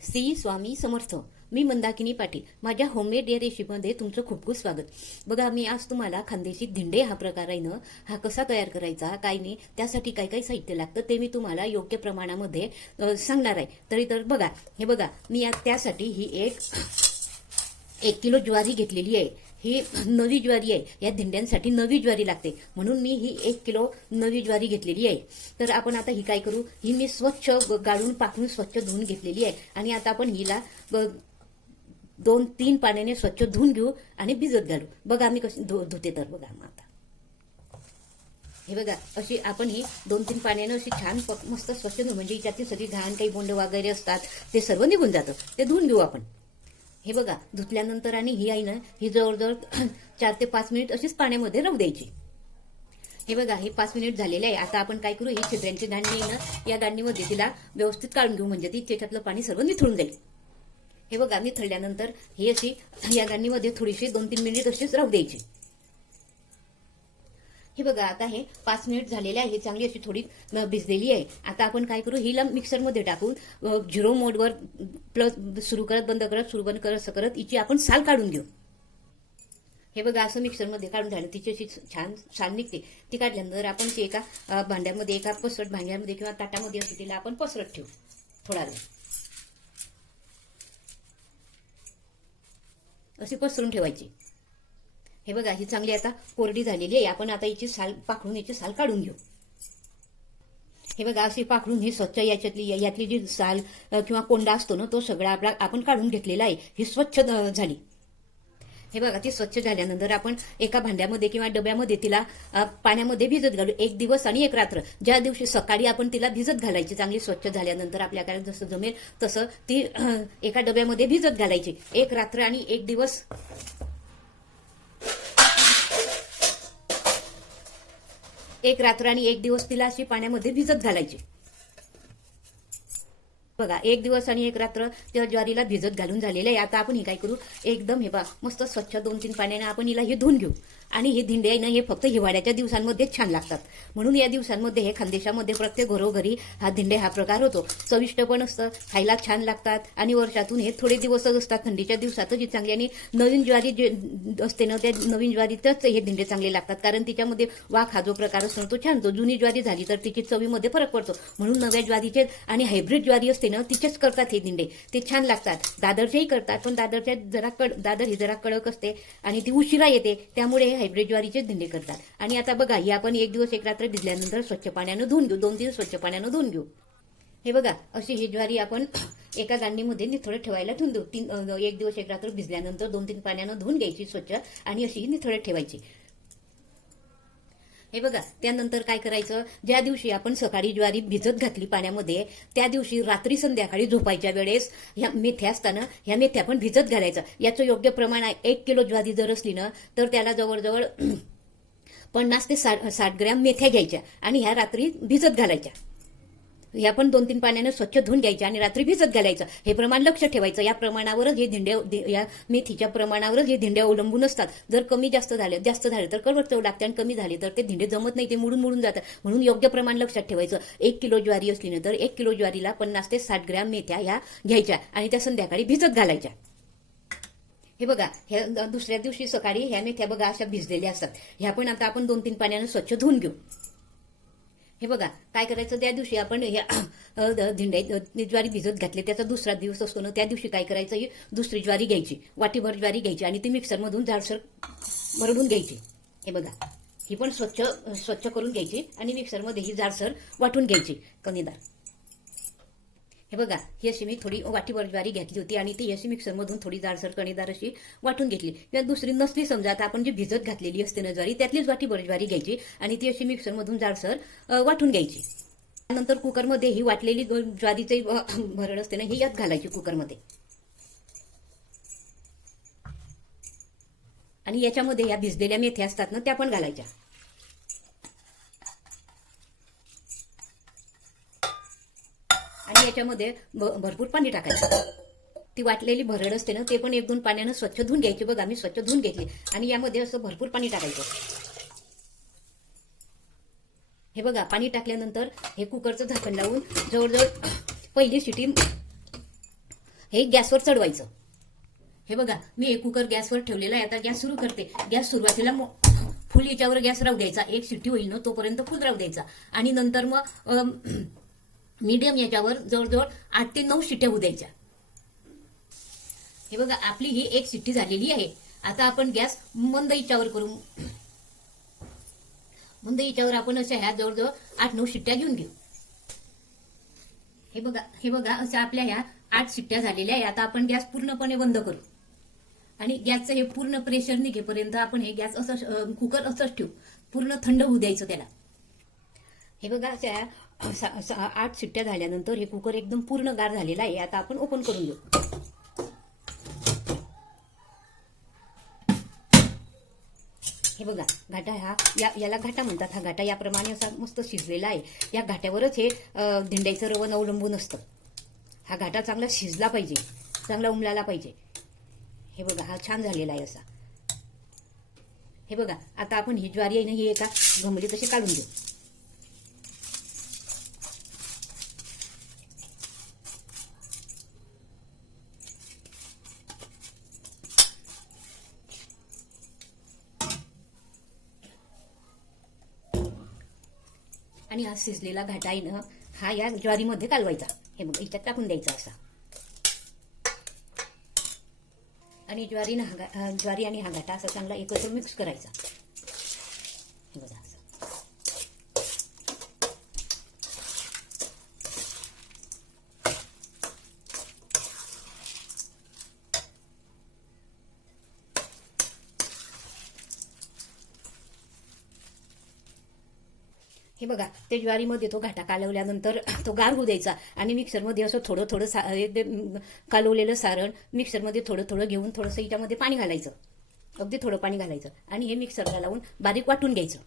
श्री स्वामी समर्थ. मी मंदाकिनी पाटील. माझ्या होममेड या रेसिपीमध्ये तुमचं खूप खूप स्वागत. बघा, मी आज तुम्हाला खानदेशी धिंडे हा प्रकार आहे ना, हा कसा तयार करायचा, काय नाही, त्यासाठी काय काय साहित्य लागतं ते मी तुम्हाला योग्य प्रमाणामध्ये सांगणार आहे. तर बघा, हे बघा, मी त्यासाठी ही एक किलो ज्वारी घेतलेली आहे. ही नवी ज्वारी आहे. या धिंड्यांसाठी नवी ज्वारी लागते, म्हणून मी ही 1 किलो नवी ज्वारी घेतलेली आहे. तर आपण आता ही काय करू, ही मी स्वच्छ गाळून पाकळून स्वच्छ धुवून घेतलेली आहे. आणि आता आपण हिला 2-3 पाण्याने स्वच्छ धुवून घेऊ आणि भिजत घालू. बघा मी कशी धुते. तर बघा आता हे बघा, अशी आपण ही 2-3 पाण्यानं अशी छान मस्त स्वच्छ धुवून, म्हणजे याच्यातली सगळी घाण काही बोंड वगैरे असतात ते सर्व निघून जातं. ते धुवून घेऊ आपण. हे बघा, धुतल्यानंतर आणि ही आहे ना, ही जवळजवळ 4 ते 5 मिनिट अशीच पाण्यामध्ये राहू द्यायची. हे बघा, हे 5 मिनिट झालेले आहे. आता आपण काय करू, ही छिद्रांची गांडी आहे ना, या गांडीमध्ये तिला व्यवस्थित काढून घेऊ, म्हणजे ती त्याच्यातलं पाणी सर्व निथळून जाईल. हे बघा, निथळल्यानंतर ही अशी या गांडीमध्ये थोडीशी 2-3 मिनिट अशीच राहू द्यायची. हे बघा, आता हे 5 मिनिट झालेले आहे. चांगली अशी थोडी भिजलेली आहे. आता आपण काय करू, हिला मिक्सरमध्ये टाकून 0 मोडवर प्लस सुरू करत बंद करत सुरू बंद करत असं करत हिची आपण साल काढून घेऊ. हे बघा, असं मिक्सरमध्ये काढून झालं, तिची अशी छान साल निघते. ती काढल्यानंतर आपण ती एका भांड्यामध्ये, एका पसरट भांड्यामध्ये किंवा ताटामध्ये असते तिला आपण पसरत ठेवू थोडा वेळ. अशी पसरून ठेवायची. हे बघा, ही चांगली आता कोरडी झालेली आहे. आपण आता हिची साल पाखडून याची साल काढून घेऊ. हे बघा, अशी पाखडून ही स्वच्छ यातली जी साल किंवा कोंडा असतो ना, तो सगळा आपण काढून घेतलेला आहे. ही स्वच्छ झाली. हे बघा, ती स्वच्छ झाल्यानंतर आपण एका भांड्यामध्ये किंवा डब्यामध्ये तिला पाण्यामध्ये भिजत घालू 1 दिवस आणि 1 रात्र. ज्या दिवशी सकाळी आपण तिला भिजत घालायची, चांगली स्वच्छ झाल्यानंतर आपल्याकडे जसं जमेल तसं ती एका डब्यामध्ये भिजत घालायची 1 रात्र आणि 1 दिवस. 1 रात्र आणि 1 दिवस तिला अशी पाण्यामध्ये भिजत घालायची. बघा, 1 दिवस आणि 1 रात्र त्या ज्वारीला भिजत घालून झालेलं आहे. आता आपण हे काय करू, एकदम हे बघा मस्त स्वच्छ 2-3 पाण्याने आपण हिला हे धुवून घेऊ. आणि हे धिंडे आहे ना, हे फक्त हिवाळ्याच्या दिवसांमध्ये छान लागतात, म्हणून या दिवसांमध्ये हे खानदेशामध्ये प्रत्येक घरोघरी हा धिंडे हा प्रकार होतो. चविष्ट पण असतं, खायला छान लागतात. आणि वर्षातून हे थोडे दिवसच असतात, थंडीच्या दिवसातच ही चांगली. आणि नवीन ज्वारी जे असते ना, त्या नवीन ज्वारीतच हे धिंडे चांगले लागतात, कारण तिच्यामध्ये वाघ हा जो प्रकार असतो तो छान होतो. जुनी ज्वारी झाली तर तिची चवीमध्ये फरक पडतो, म्हणून नव्या ज्वारीचे आणि हायब्रिड ज्वारी असते ना, तिचेच करतात हे धिंडे. ते छान लागतात. दादरचेही करतात, पण दादर ही जरा कडक असते आणि ती उशिरा येते, त्यामुळे हायब्रिड ज्वारीचे धिंडे करतात. आणि आता बघा, ही आपण 1 दिवस 1 रात्र भिजल्यानंतर स्वच्छ पाण्यानं धुवून घेऊ. 2 दिवस स्वच्छ पाण्यानं धुवून घेऊ. हे बघा, अशी ही ज्वारी आपण एका गांडीमध्ये निथळत ठेवायला ठेवून देऊ. 1 दिवस 1 रात्र भिजल्यानंतर 2-3 पाण्यानं धुवून घ्यायची स्वच्छ आणि अशी निथळत ठेवायची. हे बघा, त्यानंतर काय करायचं, ज्या दिवशी आपण सकाळी ज्वारी भिजत घातली पाण्यामध्ये, त्या दिवशी रात्री संध्याकाळी झोपायच्या वेळेस ह्या मेथ्या असताना ह्या मेथ्या पण भिजत घालायचं. याचं योग्य प्रमाण आहे. 1 किलो ज्वारी जर असली ना, तर त्याला जवळजवळ 50 ते 60 ग्रॅम मेथ्या घ्यायच्या आणि ह्या रात्री भिजत घालायच्या. ह्या पण 2-3 पाण्याने स्वच्छ धुवून घ्यायच्या आणि रात्री भिजत घालायचं. हे प्रमाण लक्ष ठेवायचं. या प्रमाणावरच हे धिंडे, या मेथीच्या प्रमाणावरच हे धिंडे अवलंबून असतात. जर कमी जास्त झाले तर कडवट चव लागते, आणि कमी झाले तर ते धिंडे जमत नाही, ते मुडून जातात. म्हणून योग्य प्रमाण लक्षात ठेवायचं. 1 किलो ज्वारी असली ना, तर 1 किलो ज्वारीला 50 ते 60 ग्रॅम मेथ्या ह्या घ्यायच्या आणि त्या संध्याकाळी भिजत घालायच्या. हे बघा, ह्या दुसऱ्या दिवशी सकाळी ह्या मेथ्या बघा अशा भिजलेल्या असतात. ह्या पण आता आपण 2-3 पाण्यानं स्वच्छ धुवून घेऊ. हे बघा, काय करायचं, त्या दिवशी आपण ह्या ज्वारी भिजत घातली, त्याचा दुसरा दिवस असतो ना, त्या दिवशी काय करायचं, ही दुसरी ज्वारी घ्यायची, वाटीभर ज्वारी घ्यायची आणि ती मिक्सरमधून जाडसर भरडून घ्यायची. हे बघा, ही पण स्वच्छ करून घ्यायची आणि मिक्सरमध्ये ही जाडसर वाटून घ्यायची कणीदार. हे बघा, ही अशी मी थोडी वाटीभर ज्वारी घेतली होती आणि ती अशी मिक्सरमधून थोडी जाडसर कणीदार अशी वाटून घेतली. किंवा दुसरी नसली समजा, आता आपण जी भिजत घातलेली असते ना ज्वारी, त्यातलीच वाटीभर ज्वारी घ्यायची आणि ती अशी मिक्सरमधून जाडसर वाटून घ्यायची. त्यानंतर कुकरमध्ये ही वाटलेली ज्वारीची भरड असते ना, ही यात घालायची कुकरमध्ये. आणि याच्यामध्ये ह्या भिजलेल्या मेथ्या असतात ना, त्या पण घालायच्या. आणि याच्यामध्ये भरपूर पाणी टाकायचं. ती वाटलेली भरड असते ना, ते पण 1-2 पाण्यानं स्वच्छ धुवून घ्यायची. बघा, मी स्वच्छ धुवून घेतली आणि यामध्ये असं भरपूर पाणी टाकायचं. हे बघा, पाणी टाकल्यानंतर हे कुकरचं झाकण लावून जवळजवळ पहिली शिटी हे गॅसवर चढवायचं. हे बघा मी एक कुकर गॅसवर ठेवलेला आहे. आता गॅस सुरू करते. गॅस सुरुवातीला फुल याच्यावर गॅस राहू द्यायचा. एक शिट्टी होईल ना तोपर्यंत फुल राहू द्यायचा. आणि नंतर मग मीडियम याच्यावर जवळजवळ 8 ते 9 शिट्ट्या होऊ द्यायच्या. हे बघा आपली ही एक शिट्टी झालेली आहे. आता आपण गॅस मंद याच्यावर करू. मंद याच्यावर आपण अशा ह्या जवळजवळ 8-9 शिट्ट्या घेऊन घेऊ. हे बघा अशा आपल्या ह्या 8 शिट्ट्या झालेल्या आहे. आता आपण गॅस पूर्णपणे बंद करू आणि गॅसचं हे पूर्ण प्रेशर निघेपर्यंत आपण हे गॅस असं कुकर असंच ठेवू. पूर्ण थंड होऊ द्यायचं त्याला. हे बघा अशा 8 शिट्ट्या झाल्यानंतर हे कुकर एकदम पूर्ण गार झालेला आहे. आता आपण ओपन करून घेऊ. हे बघा घाटा याला घाटा म्हणतात. हा घाटा याप्रमाणे असा मस्त शिजलेला आहे. या घाट्यावरच हे धिंड्याचं रवण अवलंबून असतं. हा घाटा चांगला शिजला पाहिजे, चांगला उमलाला पाहिजे. हे बघा हा छान झालेला आहे असा. हे बघा आता आपण ही ज्वारी आहे ना ही एका घमेलीत तशी काढून घेऊ. आणि हा शिजलेला घाटा आहे ना हा या ज्वारीमध्ये कालवायचा. हे बघा याच्यात टाकून द्यायचा असा. आणि ज्वारी आणि हा घाटा असा चांगला एकत्र मिक्स करायचा. हे बघा असं. हे बघा ते ज्वारीमध्ये तो घाटा कालवल्यानंतर तो गार होऊ द्यायचा आणि मिक्सरमध्ये असं थोडं कालवलेलं सारण मिक्सरमध्ये थोडं घेऊन थोडंसं याच्यामध्ये पाणी घालायचं. अगदी थोडं पाणी घालायचं आणि हे मिक्सरला लावून बारीक वाटून घ्यायचं.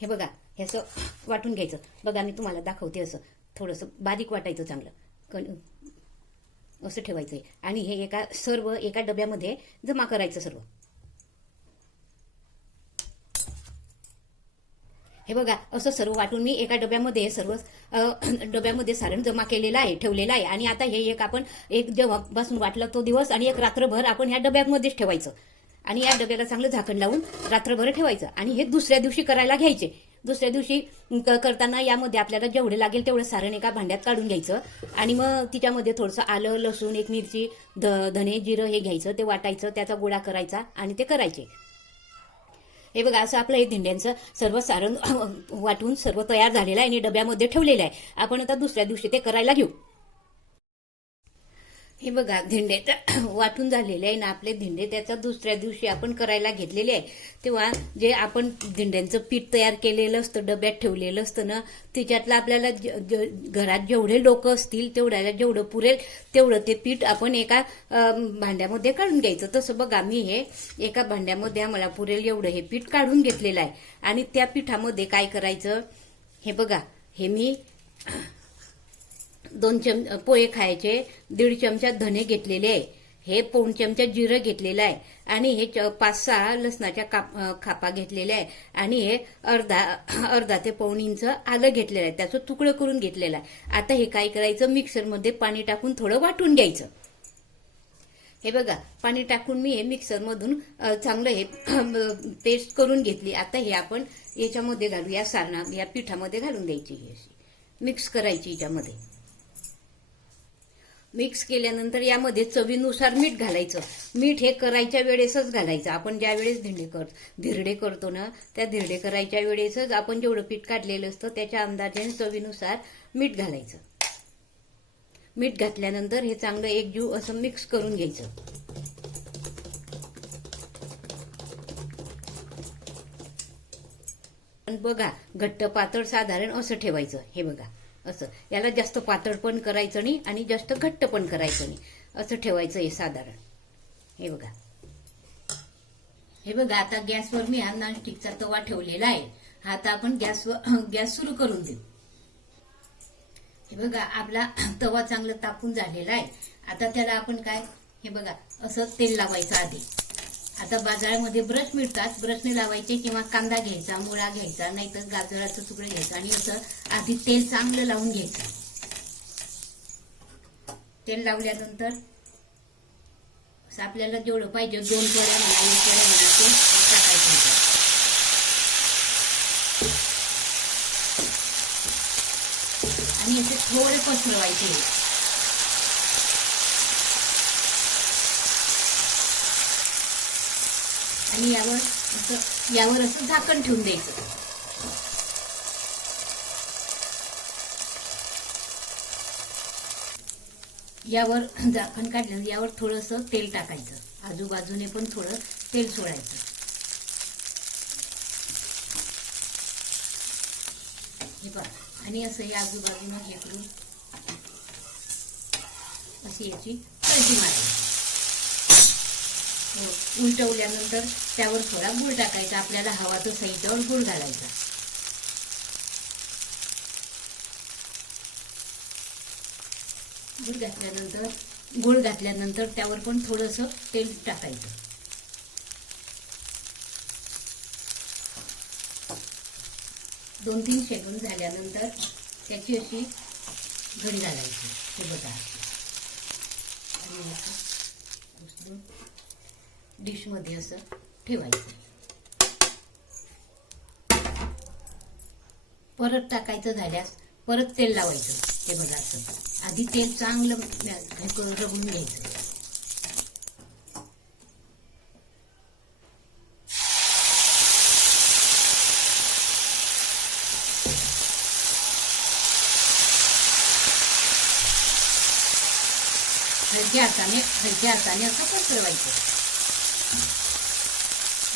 हे बघा हे असं वाटून घ्यायचं. बघा मी तुम्हाला दाखवते. असं थोडंसं बारीक वाटायचं चांगलं असं ठेवायचंय. आणि हे सर्व एका डब्यामध्ये जमा करायचं सर्व. हे बघा असं सर्व वाटून मी एका डब्यामध्ये डब्यामध्ये सारण जमा केलेलं आहे, ठेवलेलं आहे. आणि आता हे आपण जेव्हापासून वाटलं तो दिवस आणि एक रात्रभर आपण ह्या डब्यामध्येच ठेवायचं. आणि या डब्याला चांगलं झाकण लावून रात्रभर ठेवायचं. आणि हे दुसऱ्या दिवशी करायला घ्यायचे. दुसऱ्या दिवशी करताना यामध्ये आपल्याला जेवढे लागेल तेवढं सारण एका भांड्यात काढून घ्यायचं. आणि मग तिच्यामध्ये थोडंसं आलं, लसूण, एक मिरची, धने, जिरं हे घ्यायचं. ते वाटायचं, त्याचा गोळा करायचा आणि ते करायचे. हे बघा असं आपलं हे धिंड्यांचं सर्व सारण वाटून सर्व तयार झालेलं आहे आणि डब्यामध्ये ठेवलेलं आहे. आपण आता दुसऱ्या दिवशी ते करायला घेऊ. हे बघा धिंडे वाटून झालेले आहे ना आपले धिंडे. त्याचा दुसऱ्या दिवशी आपण करायला घेतलेले आहे. तेव्हा जे आपण धिंड्यांचं पीठ तयार केलेलं असतं, डब्यात ठेवलेलं असतं ना, त्याच्यातलं आपल्याला घरात जेवढे लोक असतील तेवढ्याला जेवढं पुरेल तेवढं ते पीठ आपण एका भांड्यामध्ये काढून घ्यायचं. तसं बघा मी हे एका भांड्यामध्ये आम्हाला पुरेल एवढं हे पीठ काढून घेतलेलं आहे. आणि त्या पिठामध्ये काय करायचं, हे बघा हे मी 2 पोहे खायचे, 1.5 चमचा धने घेतलेले आहे. हे 1 चमचा जिरं घेतलेलं आहे. आणि हे 5-6 लसणाच्या खापा घेतलेल्या आहे. आणि हे अर्धा ते 1 इंच आलं घेतलेलं आहे. त्याचं तुकडं करून घेतलेलं आहे. आता हे काय करायचं, मिक्सरमध्ये पाणी टाकून थोडं वाटून घ्यायचं. हे बघा पाणी टाकून मी हे मिक्सरमधून चांगलं हे पेस्ट करून घेतली. आता हे आपण याच्यामध्ये घालू, या पिठामध्ये घालून द्यायची. ही अशी मिक्स करायची. याच्यामध्ये मिक्स केल्यानंतर यामध्ये चवीनुसार मीठ घालायचं. मीठ हे करायच्या वेळेसच घालायचं. आपण ज्या वेळेस धिरडे करतो ना, त्या धिरडे करायच्या वेळेसच आपण जेवढं पीठ काढलेलं असतं त्याच्या अंदाजाने चवीनुसार मीठ घालायचं. मीठ घातल्यानंतर हे चांगलं एकजीव असं मिक्स करून घ्यायचं. पण बघा घट्ट पातळ साधारण असं ठेवायचं. हे बघा असं, याला जास्त पातळ पण करायचं नाही आणि जास्त घट्ट पण करायचं नाही, असं ठेवायचं हे साधारण. हे बघा आता गॅसवर मी हा नॉनस्टिकचा तवा ठेवलेला आहे. आता आपण गॅस सुरू करून देऊ. हे बघा आपला तवा चांगला तापून झालेला आहे. आता त्याला आपण काय, हे बघा असं तेल लावायचं आधी. आता बाजारामध्ये ब्रश मिळतात, ब्रशने लावायचे किंवा कांदा घ्यायचा, मुळा घ्यायचा, नाहीतर गाजराचं तुकडे घ्यायचं आणि असं आधी तेल चांगलं लावून घ्यायचं. तेल लावल्यानंतर असं आपल्याला जेवढं पाहिजे 2 कळ्या म्हणा 1 कळ्या म्हणा ते टाकायचं होतं. आणि असे थोडे पसरवायचे आणि यावर असं झाकण ठेवून द्यायचं. यावर झाकण काढल्यानंतर यावर थोडंसं तेल टाकायचं, आजूबाजूने पण थोडं तेल सोडायचं. हे पहा आणि असं या आजूबाजूनं हे करून अशी याची कळशी मारायची. उलटवल्यानंतर त्यावर थोडा गूळ टाकायचा, आपल्याला हवा तो साईडवर गूळ घालायचा. गूळ घातल्यानंतर त्यावर पण थोडंसं तेल टाकायचं. दोन तीन शेकून झाल्यानंतर त्याची अशी घडी घालायची. हे बघा आणि असं डिशमध्ये असं ठेवायचं. परत टाकायचं झाल्यास परत तेल लावायचं. हे बघा असं आधी तेल चांगलं रगून घ्यायचं. हलक्या हाताने असं पसरवायचं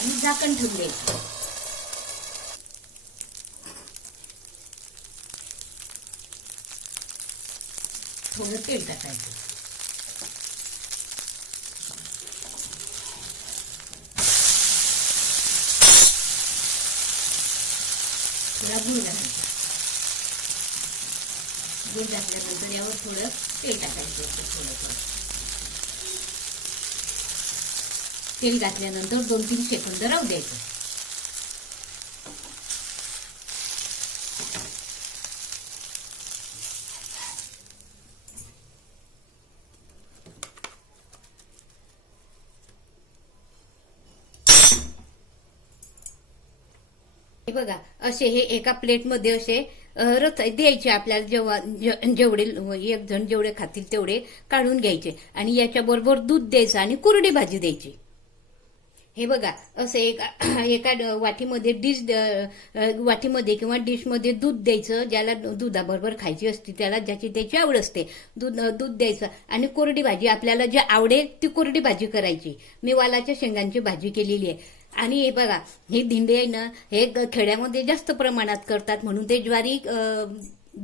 आणि झाकण ठेवून द्यायचं. थोडं तेल टाकायचं. थोडा गूळ घालायचा. गूळ घातल्यानंतर यावर थोडं तेल टाकायचं. थोडं तेल घातल्यानंतर 2-3 सेकंद राहू द्यायचं. हे बघा असे हे एका प्लेटमध्ये असे रथ द्यायचे आपल्याला. जेवढे एक जण जेवढे खातील तेवढे काढून घ्यायचे आणि याच्याबरोबर दूध द्यायचं आणि कोरडी भाजी द्यायची. हे बघा असं एका वाटीमध्ये किंवा डिशमध्ये दूध द्यायचं. ज्याला दुधाबरोबर खायची असते त्याला ज्याची त्याची आवड असते दूध द्यायचं आणि कोरडी भाजी आपल्याला जे आवडेल ती कोरडी भाजी करायची. मी वालाच्या शेंगांची भाजी केलेली आहे. आणि हे बघा हे धिंडे आहे ना हे खेड्यामध्ये जास्त प्रमाणात करतात म्हणून ते ज्वारी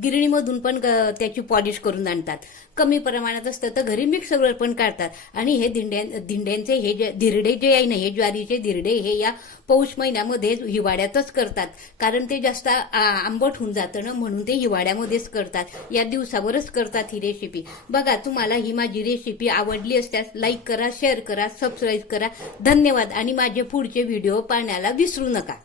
गिरणीमधून पण त्याची पॉलिश करून आणतात. कमी प्रमाणात असतं तर घरी मिक्सरवर पण काढतात. आणि हे धिंड्यांचे हे जे धिरडे जे आहे ना हे ज्वारीचे धिरडे हे या पौष महिन्यामध्ये हिवाळ्यातच करतात. कारण ते जास्त आंबट होऊन जातं ना म्हणून ते हिवाळ्यामध्येच करतात. या दिवसावरच करतात ही रेसिपी. बघा तुम्हाला ही माझी रेसिपी आवडली असल्यास लाईक करा, शेअर करा, सबस्क्राईब करा. धन्यवाद आणि माझे पुढचे व्हिडिओ पाहण्याला विसरू नका.